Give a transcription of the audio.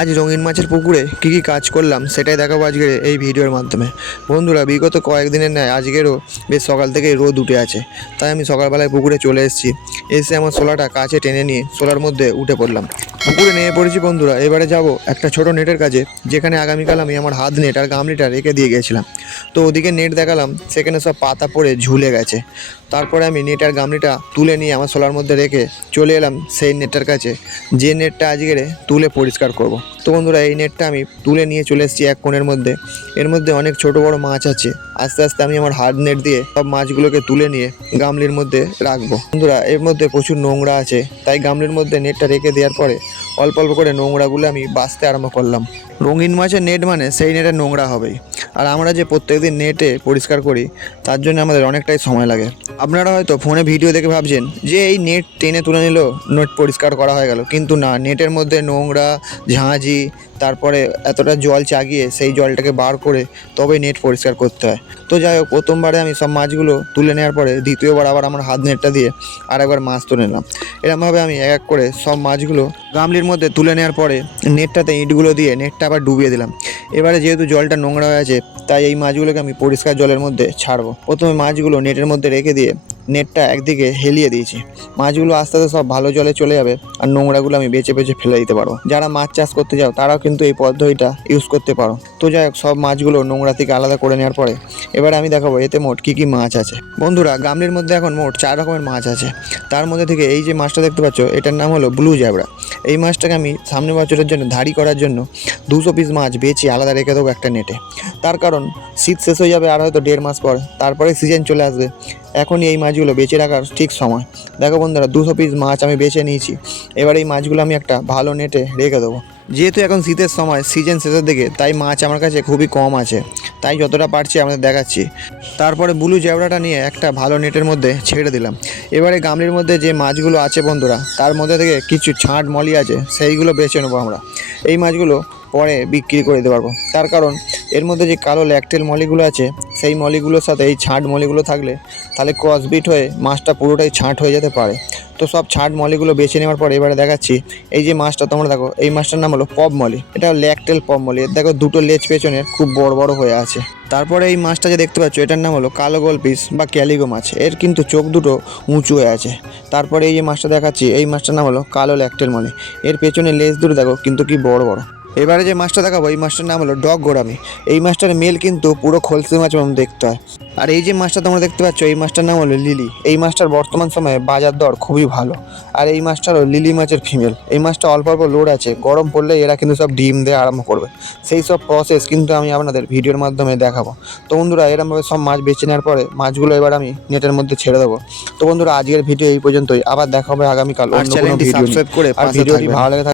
আজ রঙিন মাছের পুকুরে কী কাজ করলাম সেটাই দেখাবো আজকের এই ভিডিওর মাধ্যমে। বন্ধুরা, বিগত কয়েকদিনের ন্যায় আজকেরও বেশ সকাল থেকে রোদ উঠে আছে, তাই আমি সকালবেলায় পুকুরে চলে এসেছি। এসে আমার শোলাটা কাছে টেনে নিয়ে শোলার মধ্যে উঠে পড়লাম। পুকুরে নেমে পড়েছি বন্ধুরা। এবারে যাব একটা ছোট নেটের কাছে, যেখানে আগামীকাল আমি আমার হাত নেট আর গামলিটা রেখে দিয়ে গিয়েছিলাম। তো ওদিকে নেট দেখালাম, সেখানে সব পাতা পড়ে ঝুলে গেছে। তারপরে আমি নেট আর গামলিটা তুলে নিয়ে আমার শোলার মধ্যে রেখে চলে এলাম সেই নেটটার কাছে, যে নেটটা আজকের তুলে পরিষ্কার করব। তো বন্ধুরা, এই নেটটা আমি তুলে নিয়ে চলে এসেছি এক কোণের মধ্যে। এর মধ্যে অনেক ছোট বড় মাছ আছে। আস্তে আস্তে আমি আমার হাত নেট দিয়ে সব মাছগুলোকে তুলে নিয়ে গামলির মধ্যে রাখবো। বন্ধুরা, এর মধ্যে প্রচুর নোংরা আছে, তাই গামলির মধ্যে নেটটা রেখে দেওয়ার পরে অল্প অল্প করে নোংরাগুলো আমি বাছতে আরম্ভ করলাম। রঙিন মাছের নেট মানে সেই নেটে নোংরা হবেই। আর আমরা যে প্রত্যেকদিন নেটে পরিষ্কার করি, তার জন্য আমাদের অনেকটাই সময় লাগে। আপনারা হয়তো ফোনে ভিডিও দেখে ভাবছেন যে এই নেট টেনে তুলে নিল, নেট পরিষ্কার করা হয়ে গেল, কিন্তু না, নেটের মধ্যে নোংরা, ঝাঁঝি, তারপরে এতটা জল চাগিয়ে সেই জলটাকে বার করে তবেই নেট পরিষ্কার করতে হয়। তো যাই হোক, প্রথমবারে আমি সব মাছগুলো তুলে নেওয়ার পরে দ্বিতীয়বার আবার আমার হাত নেটটা দিয়ে আরেকবার মাছ তুলে নিলাম। এরকমভাবে আমি এক এক করে সব মাছগুলো গামলির মধ্যে তুলে নেওয়ার পরে নেটটাতে ইঁটগুলো দিয়ে নেটটা আবার ডুবিয়ে দিলাম। এবারে যেহেতু জলটা নোংরা হয়ে আছে, তাই এই মাছগুলোকে আমি পরিষ্কার জলের মধ্যে ছাড়বো। প্রথমে মাছগুলো নেটের মধ্যে রেখে দিয়ে নেটটা একদিকে হেলিয়ে দিয়েছি। মাছগুলো আস্তে আস্তে সব ভালো জলে চলে যাবে, আর নোংরাগুলো আমি বেছে বেছে ফেলে দিতে পারবো। যারা মাছ চাষ করতে যাও তারাও কিন্তু এই পদ্ধতিটা ইউজ করতে পারো। তো যাই হোক, সব মাছগুলো নোংরা থেকে আলাদা করে নেওয়ার পরে এবার আমি দেখাবো এতে মোট কী কী মাছ আছে। বন্ধুরা, গামলির মধ্যে এখন মোট 4 রকমের মাছ আছে। তার মধ্যে থেকে এই যে মাছটা দেখতে পাচ্ছ, এটার নাম হলো ব্লু জ্যাবরা। এই মাছটাকে আমি সামনের বছরের জন্য ধাড়ি করার জন্য 200 পিস মাছ বেছে আলাদা রেখে দেবো একটা নেটে। তার কারণ শীত শেষ হয়ে যাবে আর হয়তো 1.5 মাস পর, তারপরে সিজন চলে আসবে। এখনই এই মাছগুলো বেছে রাখার ঠিক সময়। দেখো বন্ধুরা, 200 পিস মাছ আমি বেছে নিয়েছি। এবার এই মাছগুলো আমি একটা ভালো নেটে রেখে দেবো। যেহেতু এখন শীতের সময়, সিজন শেষের দিকে, তাই মাছ আমার কাছে খুবই কম আছে, তাই যতটা পারছি আমাদের দেখাচ্ছি। তারপরে ব্লু জ্যাবরাটা নিয়ে একটা ভালো নেটের মধ্যে ছেড়ে দিলাম। এবারে গামলির মধ্যে যে মাছগুলো আছে বন্ধুরা, তার মধ্যে থেকে কিছু ছাঁট মলি আছে, সেইগুলো বেছে নেবো আমরা। এই মাছগুলো পরে বিক্রি করে দিতে পারবো। তার কারণ এর মধ্যে যে কালো ল্যাকটেল মলিগুলো আছে, সেই মলিগুলোর সাথে এই ছাঁট মলিগুলো থাকলে তাহলে ক্রসবিট হয়ে মাছটা পুরোটাই ছাঁট হয়ে যেতে পারে। তো সব ছাঁট মলিগুলো বেছে নেওয়ার পর এবারে দেখাচ্ছি এই যে মাছটা তোমরা দেখো, এই মাছটার নাম হলো পপ মলি। এটা ল্যাকটেল পপ মলি। দেখো দুটো লেজ পেছনের খুব বড় বড় হয়ে আছে। তারপরে এই মাছটা যে দেখতে পাচ্ছ, এটার নাম হলো কালো গোলপিস বা ক্যালিগো মাছ। এর কিন্তু চোখ দুটো উঁচু হয়ে আছে। তারপরে এই যে মাছটা দেখাচ্ছি, এই মাছটার নাম হলো কালো ল্যাকটেল মলি। এর পেছনে লেজ দুটো দেখো কিন্তু কি বড় বড়। এবারে যে মাছটা দেখাবো, এই মাছটার নাম হলো ডগ গোরামি। এই মাছটার মেল কিন্তু পুরো খলসি মাছ মতো দেখতে হয়। আর এই যে মাছটা তোমরা দেখতে পাচ্ছ, এই মাছটার নাম হলো লিলি। এই মাছটার বর্তমান সময়ে বাজার দর খুবই ভালো। আর এই মাছটা হলো লিলি মাছের ফিমেল। এই মাছটা অল্প অল্প লোড আছে, গরম পড়লে এরা কিন্তু সব ডিম দেওয়া আরম্ভ করবে। সেই সব প্রসেস কিন্তু আমি আপনাদের ভিডিওর মাধ্যমে দেখাবো। তো বন্ধুরা, এরকমভাবে সব মাছ বেছে নেওয়ার পরে মাছগুলো এবার আমি নেটের মধ্যে ছেড়ে দেবো। তো বন্ধুরা, আজকের ভিডিও এই পর্যন্তই। আবার দেখা হবে আগামীকাল অন্য কোনো ভিডিও নিয়ে। আর ভিডিওটি ভালো লাগে